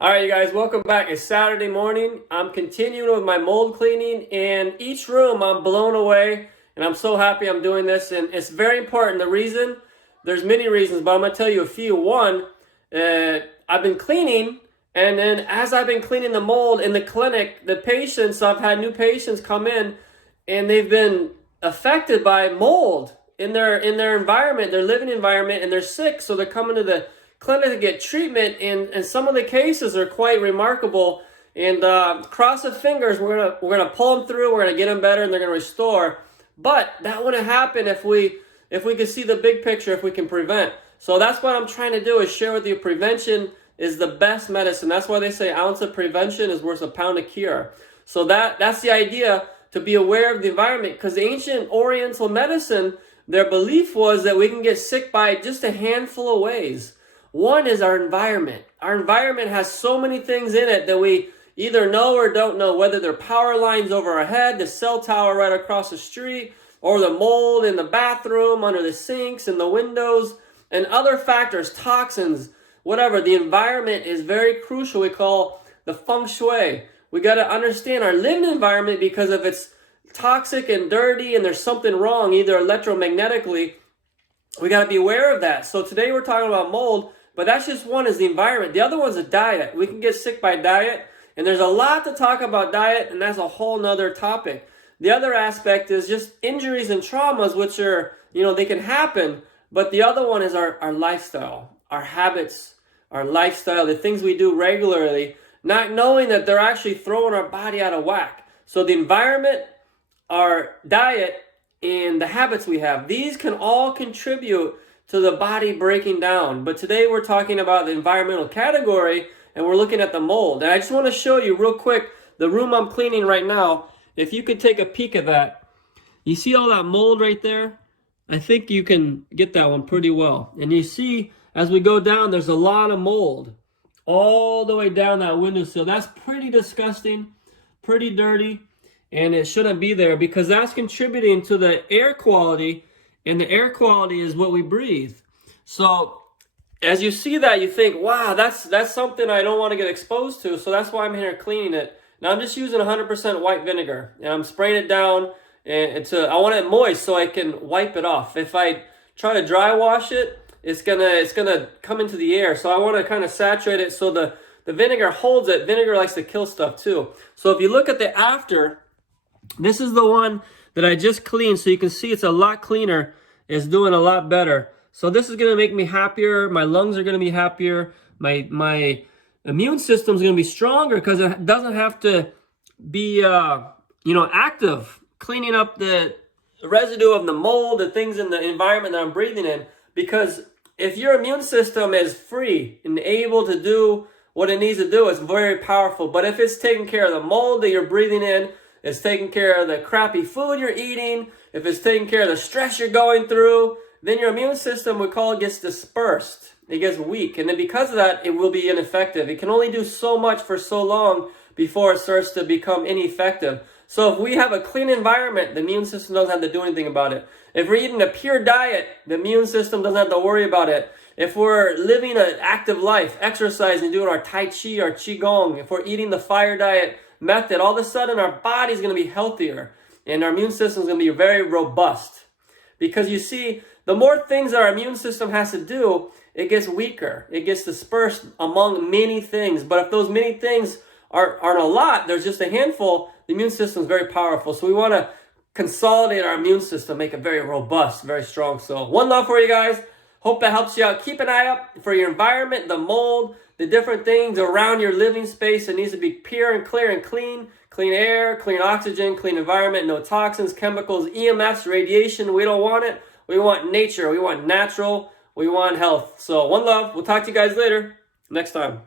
All right, you guys, welcome back. It's Saturday morning. I'm continuing with my mold cleaning, and each room I'm blown away, and I'm so happy I'm doing this. And it's very important. There's many reasons, but I'm going to tell you a few. One, I've been cleaning, and then as I've been cleaning the mold in the clinic, I've had new patients come in, and they've been affected by mold in their environment, their living environment, and they're sick, so they're coming to the clinic to get treatment, and some of the cases are quite remarkable. And cross the fingers, we're gonna pull them through. We're gonna get them better, and they're gonna restore. But that wouldn't happen if we could see the big picture, if we can prevent. So that's what I'm trying to do, is share with you. Prevention is the best medicine. That's why they say ounce of prevention is worth a pound of cure. So that's the idea, to be aware of the environment, because the ancient Oriental medicine, their belief was that we can get sick by just a handful of ways. One is our environment. Our environment has so many things in it that we either know or don't know, whether they're power lines over our head, the cell tower right across the street, or the mold in the bathroom, under the sinks, and the windows, and other factors, toxins, whatever. The environment is very crucial. We call the feng shui. We got to understand our living environment, because if it's toxic and dirty and there's something wrong, either electromagnetically, we got to be aware of that. So today we're talking about mold, but that's just one, is the environment. The other one's a diet. We can get sick by diet, and there's a lot to talk about diet, and that's a whole nother topic. The other aspect is just injuries and traumas, which are, they can happen, but the other one is our lifestyle, our habits, our lifestyle, the things we do regularly, not knowing that they're actually throwing our body out of whack. So the environment, our diet, and the habits we have, these can all contribute to the body breaking down. But today we're talking about the environmental category, and we're looking at the mold. And I just want to show you real quick the room I'm cleaning right now. If you could take a peek at that. You see all that mold right there? I think you can get that one pretty well. And you see, as we go down, there's a lot of mold all the way down that windowsill. That's pretty disgusting, pretty dirty, and it shouldn't be there, because that's contributing to the air quality, and the air quality is what we breathe. So as you see that, you think, wow, that's something I don't want to get exposed to. So that's why I'm here cleaning it. Now I'm just using 100% white vinegar, and I'm spraying it down, and I want it moist so I can wipe it off. If I try to dry wash it, it's gonna come into the air. So I want to kind of saturate it so the vinegar holds it. Vinegar likes to kill stuff too. So if you look at the after, this is the one that I just cleaned, so you can see it's a lot cleaner. It's doing a lot better. So this is going to make me happier. My lungs are going to be happier. My immune system is going to be stronger, because it doesn't have to be active, cleaning up the residue of the mold, the things in the environment that I'm breathing in. Because if your immune system is free and able to do what it needs to do, it's very powerful. But if it's taking care of the mold that you're breathing in, it's taking care of the crappy food you're eating, if it's taking care of the stress you're going through, then your immune system, we call it, gets dispersed. It gets weak. And then because of that, it will be ineffective. It can only do so much for so long before it starts to become ineffective. So if we have a clean environment, the immune system doesn't have to do anything about it. If we're eating a pure diet, the immune system doesn't have to worry about it. If we're living an active life, exercising, doing our Tai Chi, our Qigong, if we're eating the fire diet method, all of a sudden our body's going to be healthier, and our immune system is going to be very robust. Because you see, the more things our immune system has to do, it gets weaker. It gets dispersed among many things. But if those many things aren't a lot, there's just a handful, the immune system is very powerful. So we want to consolidate our immune system, make it very robust, very strong. So one love for you guys. Hope that helps you out. Keep an eye out for your environment, the mold, the different things around your living space. It needs to be pure and clear and clean. Clean air, clean oxygen, clean environment, no toxins, chemicals, EMFs, radiation. We don't want it. We want nature. We want natural. We want health. So one love. We'll talk to you guys later next time.